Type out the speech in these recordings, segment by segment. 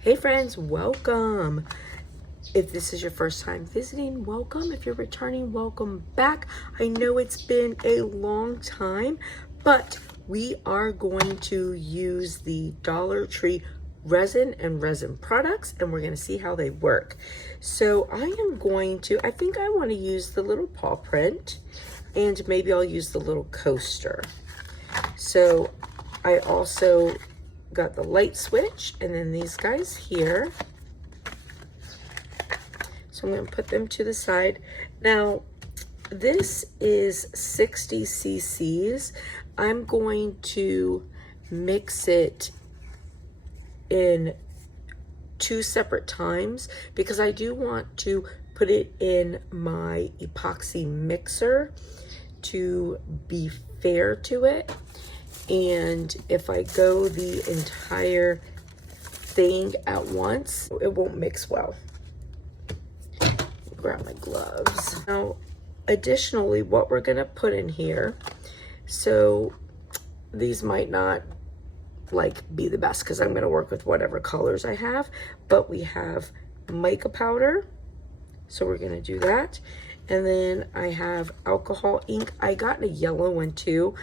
Hey friends, welcome. If this is your first time visiting, welcome. If you're returning, welcome back. I know it's been a long time, but we are going to use the Dollar Tree resin and resin products, and we're going to see how they work. So I think I want to use the little paw print, and maybe I'll use the little coaster. So I also got the light switch, and then these guys here. So I'm going to put them to the side. Now, this is 60 cc's. I'm going to mix it in 2 separate times because I do want to put it in my epoxy mixer to be fair to it. And if I go the entire thing at once, it won't mix well. Grab my gloves. Now, additionally, what we're gonna put in here, so these might not be the best because I'm gonna work with whatever colors I have, but we have mica powder, so we're gonna do that. And then I have alcohol ink. I got a yellow one too,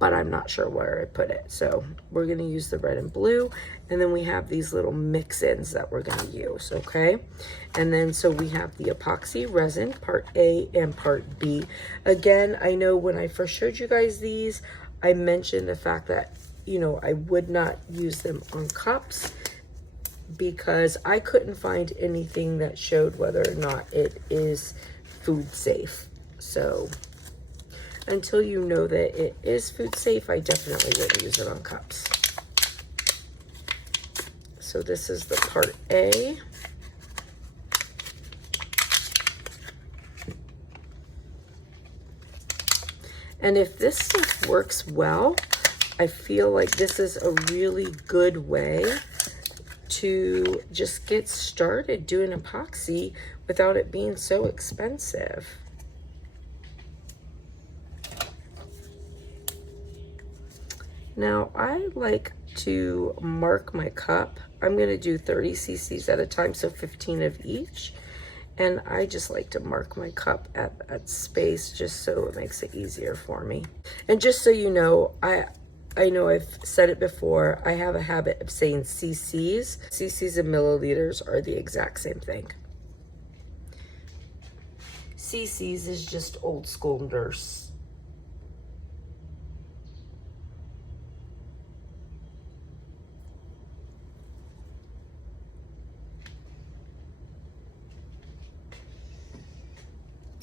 but I'm not sure where I put it. So we're gonna use the red and blue. And then we have these little mix-ins that we're gonna use, okay? And then, so we have the epoxy resin, part A and part B. Again, I know when I first showed you guys these, I mentioned the fact that, I would not use them on cups because I couldn't find anything that showed whether or not it is food safe. So, until you know that it is food safe, I definitely wouldn't use it on cups. So this is the part A. And if this stuff works well, I feel like this is a really good way to just get started doing epoxy without it being so expensive. Now, I like to mark my cup. I'm going to do 30 cc's at a time, so 15 of each. And I just like to mark my cup at that space just so it makes it easier for me. And just so you know, I know I've said it before, I have a habit of saying cc's. Cc's and milliliters are the exact same thing. Cc's is just old school nurse.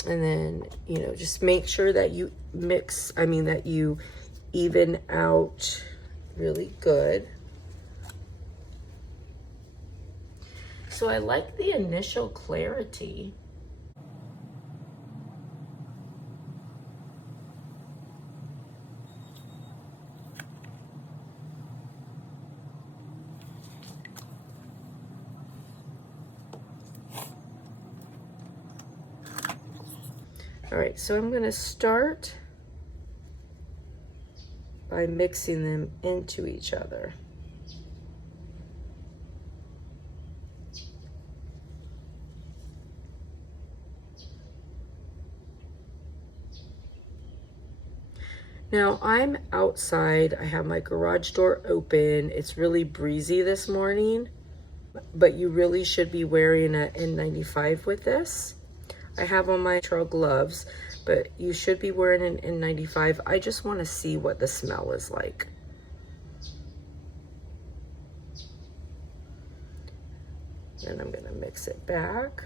And then, just make sure that you that you even out really good. So I like the initial clarity. All right, so I'm gonna start by mixing them into each other. Now I'm outside, I have my garage door open. It's really breezy this morning, but you really should be wearing an N95 with this. I have on my trail gloves, but you should be wearing an N95. I just want to see what the smell is like. Then I'm going to mix it back.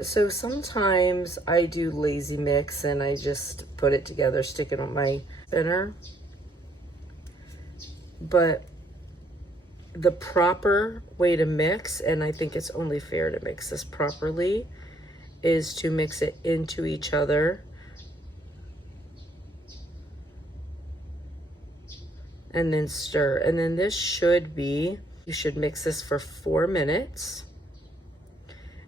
So sometimes I do lazy mix and I just put it together, stick it on my spinner. But the proper way to mix, and I think it's only fair to mix this properly, is to mix it into each other. And then stir. And then this should be, you should mix this for 4 minutes.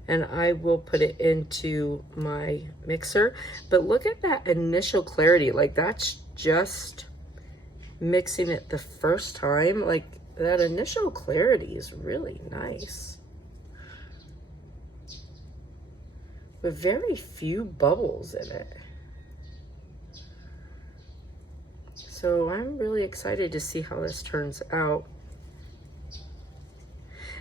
And I will put it into my mixer. But look at that initial clarity. Like, that's just mixing it the first time, like that initial clarity is really nice. With very few bubbles in it. So I'm really excited to see how this turns out.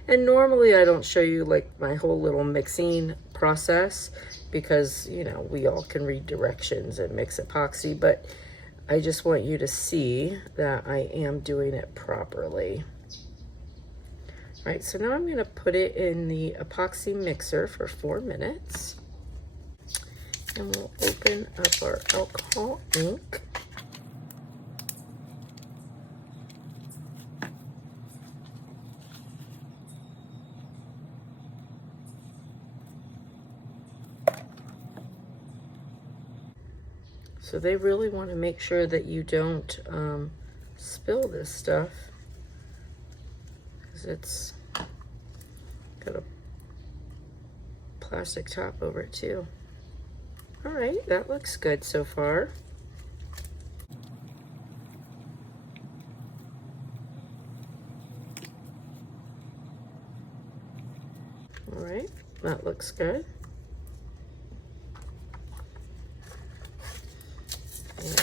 And normally I don't show you like my whole little mixing process because, you know, we all can read directions and mix epoxy, but I just want you to see that I am doing it properly. All right, so now I'm going to put it in the epoxy mixer for 4 minutes. And we'll open up our alcohol ink. So they really want to make sure that you don't spill this stuff, because it's got a plastic top over it too. All right, that looks good so far. All right, that looks good.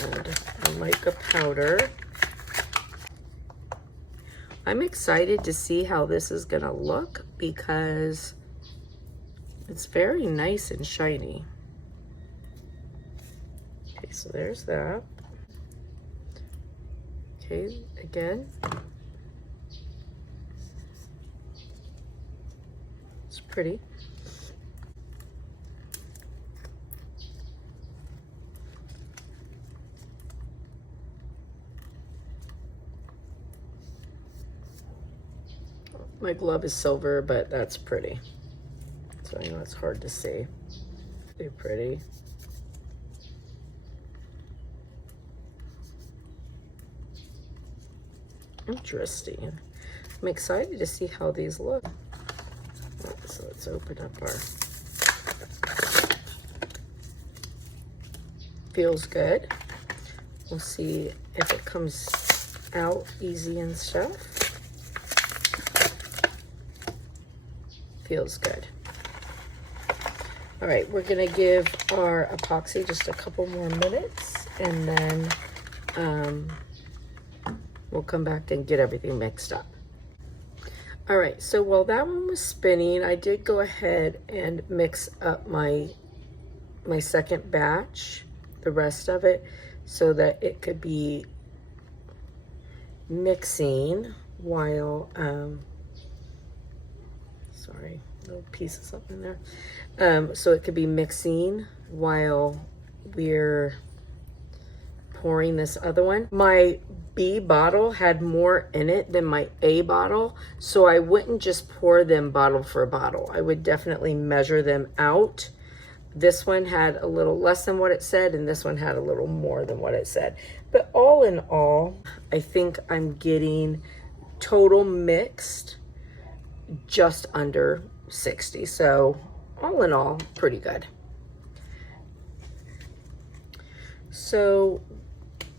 And a mica powder. I'm excited to see how this is gonna look because it's very nice and shiny. Okay, so there's that. Okay, again. It's pretty. My glove is silver, but that's pretty. So I know it's hard to see. They're pretty. Interesting. I'm excited to see how these look. So let's open up our... Feels good. We'll see if it comes out easy and stuff. Feels good. All right, we're gonna give our epoxy just a couple more minutes and then we'll come back and get everything mixed up. All right, so while that one was spinning, I did go ahead and mix up my second batch, the rest of it, so that it could be mixing while, sorry, little piece of something there. So it could be mixing while we're pouring this other one. My B bottle had more in it than my A bottle, so I wouldn't just pour them bottle for bottle. I would definitely measure them out. This one had a little less than what it said, and this one had a little more than what it said. But all in all, I think I'm getting total mixed just under 60. So all in all, pretty good. So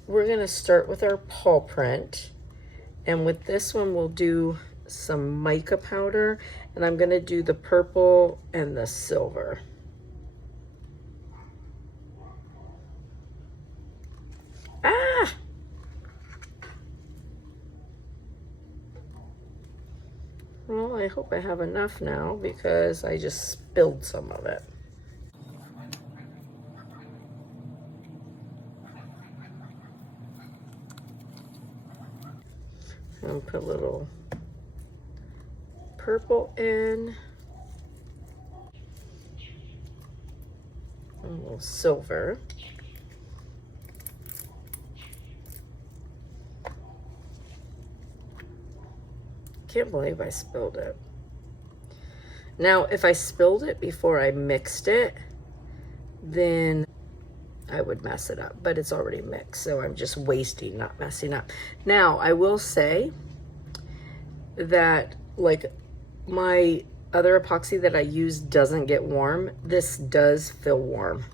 we're gonna start with our paw print, and with this one we'll do some mica powder, and I'm gonna do the purple and the silver. Ah! Well, I hope I have enough now because I just spilled some of it. I'm gonna put a little purple in, and a little silver. Can't believe I spilled it. Now, if I spilled it before I mixed it, then I would mess it up, but it's already mixed, so I'm just wasting, not messing up. Now, I will say that, like, my other epoxy that I use doesn't get warm. This does feel warm.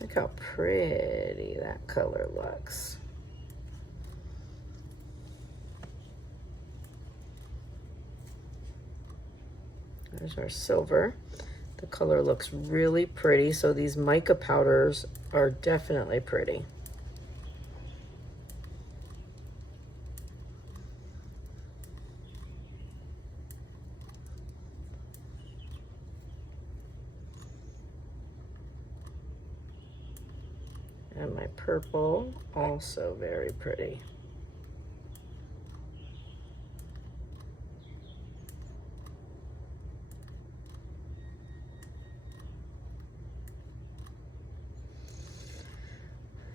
Look how pretty that color looks. There's our silver. The color looks really pretty, so these mica powders are definitely pretty. And my purple, also very pretty.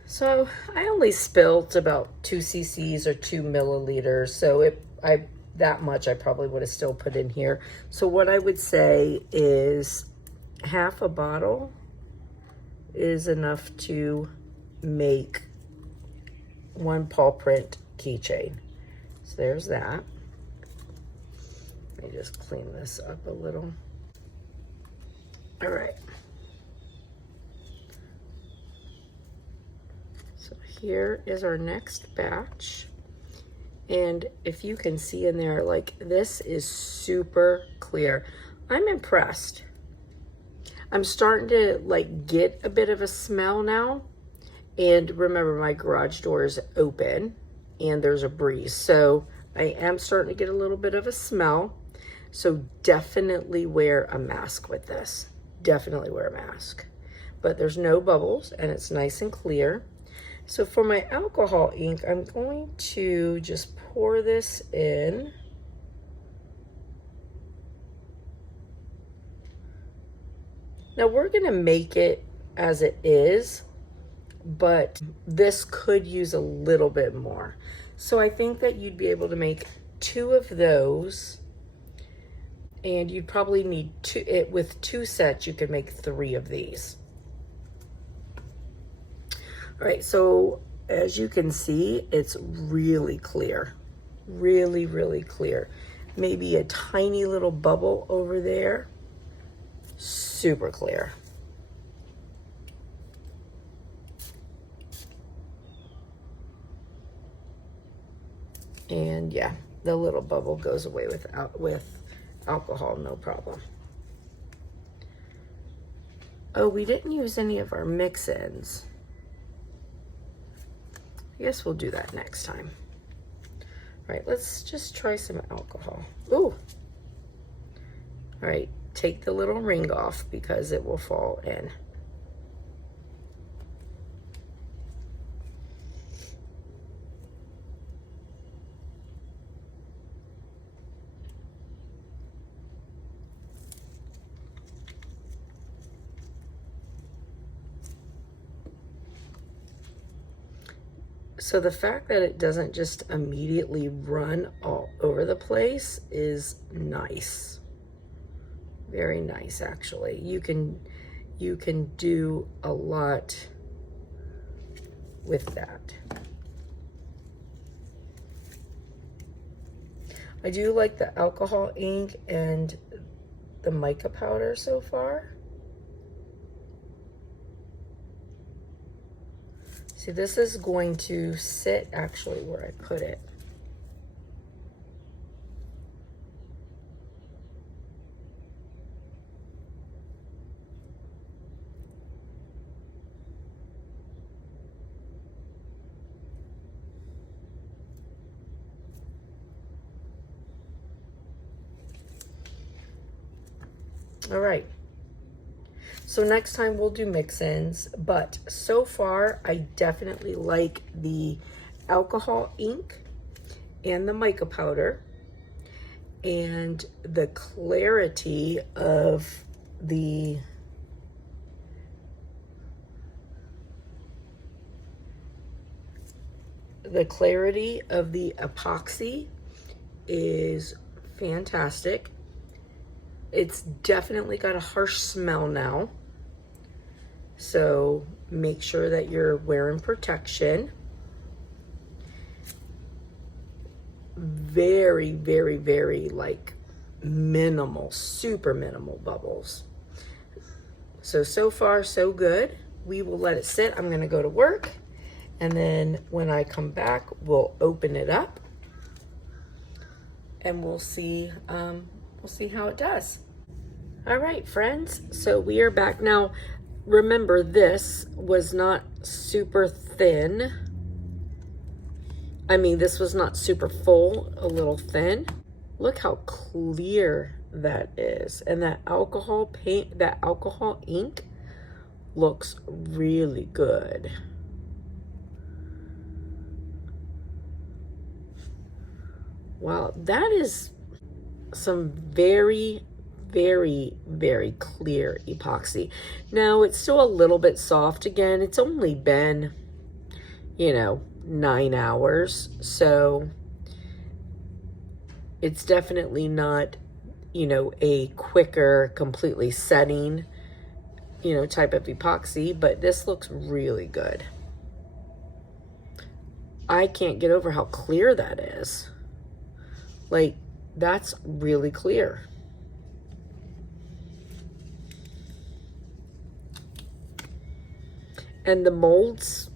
So I only spilt about 2 cc's or 2 milliliters, so that much I probably would have still put in here. So what I would say is half a bottle is enough to make one paw print keychain. So there's that. Let me just clean this up a little. All right. So here is our next batch. And if you can see in there, like, this is super clear. I'm impressed. I'm starting to like get a bit of a smell now. And remember, my garage door is open and there's a breeze. So I am starting to get a little bit of a smell. So definitely wear a mask with this. Definitely wear a mask. But there's no bubbles and it's nice and clear. So for my alcohol ink, I'm going to just pour this in. Now we're gonna make it as it is, but this could use a little bit more. So I think that you'd be able to make 2 of those, and you'd probably need with 2 sets, you could make 3 of these. All right, so as you can see, it's really clear, really, really clear. Maybe a tiny little bubble over there, super clear. And yeah, the little bubble goes away with alcohol, no problem. Oh, we didn't use any of our mix-ins. I guess we'll do that next time. All right, let's just try some alcohol. Ooh. All right, take the little ring off because it will fall in. So the fact that it doesn't just immediately run all over the place is nice. Very nice, actually. You can do a lot with that. I do like the alcohol ink and the mica powder so far. See, this is going to sit actually where I put it. All right. So next time we'll do mix-ins, but so far I definitely like the alcohol ink and the mica powder and the clarity of the epoxy is fantastic. It's definitely got a harsh smell now. So make sure that you're wearing protection. Very, very, very like minimal, super minimal bubbles. So far so good. we will let it sit. I'm gonna go to work, and then when I come back, we'll open it up and we'll see how it does. All right, friends, so we are back now. Remember, this was not super thin. I mean, this was not super full, a little thin. Look how clear that is. And that alcohol paint, that alcohol ink looks really good. Wow, that is some very, very, very clear epoxy. Now, it's still a little bit soft again. It's only been, you know, 9 hours. So it's definitely not, you know, a quicker, completely setting, you know, type of epoxy, but this looks really good. I can't get over how clear that is. Like, that's really clear. And the molds,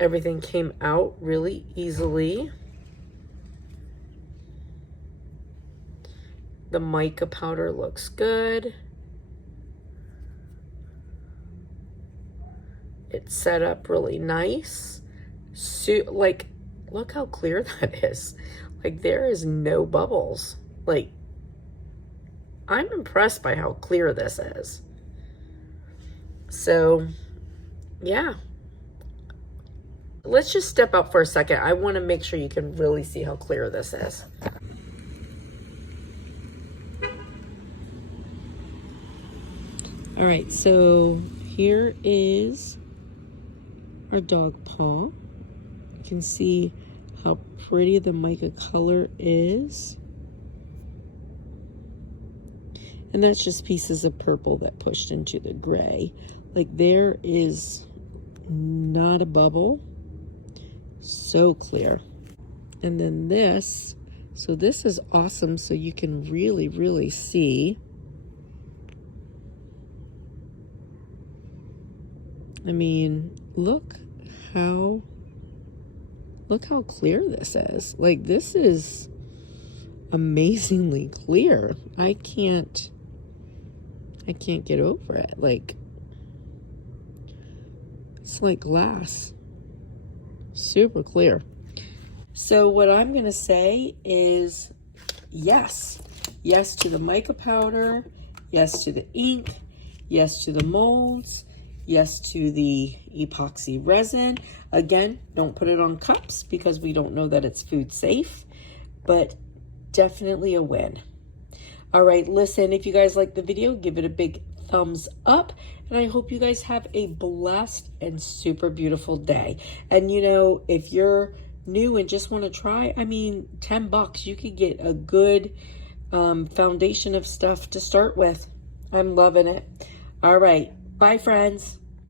everything came out really easily. The mica powder looks good. It's set up really nice. So, like, look how clear that is. Like, there is no bubbles. Like, I'm impressed by how clear this is. So, yeah. Let's just step out for a second. I want to make sure you can really see how clear this is. All right, so here is our dog paw. You can see how pretty the mica color is. And that's just pieces of purple that pushed into the gray. Like, there is not a bubble. So clear. And then this, so this is awesome, so you can really, really see. I mean, look how clear this is. Like, this is amazingly clear. I can't get over it. Like, it's like glass. Super clear. So what I'm going to say is yes. Yes to the mica powder. Yes to the ink. Yes to the molds. Yes to the epoxy resin. Again, don't put it on cups because we don't know that it's food safe, but definitely a win. All right, listen, if you guys like the video, give it a big thumbs up, and I hope you guys have a blessed and super beautiful day. And you know, if you're new and just want to try, I mean, $10, you could get a good foundation of stuff to start with. I'm loving it. All right, bye friends.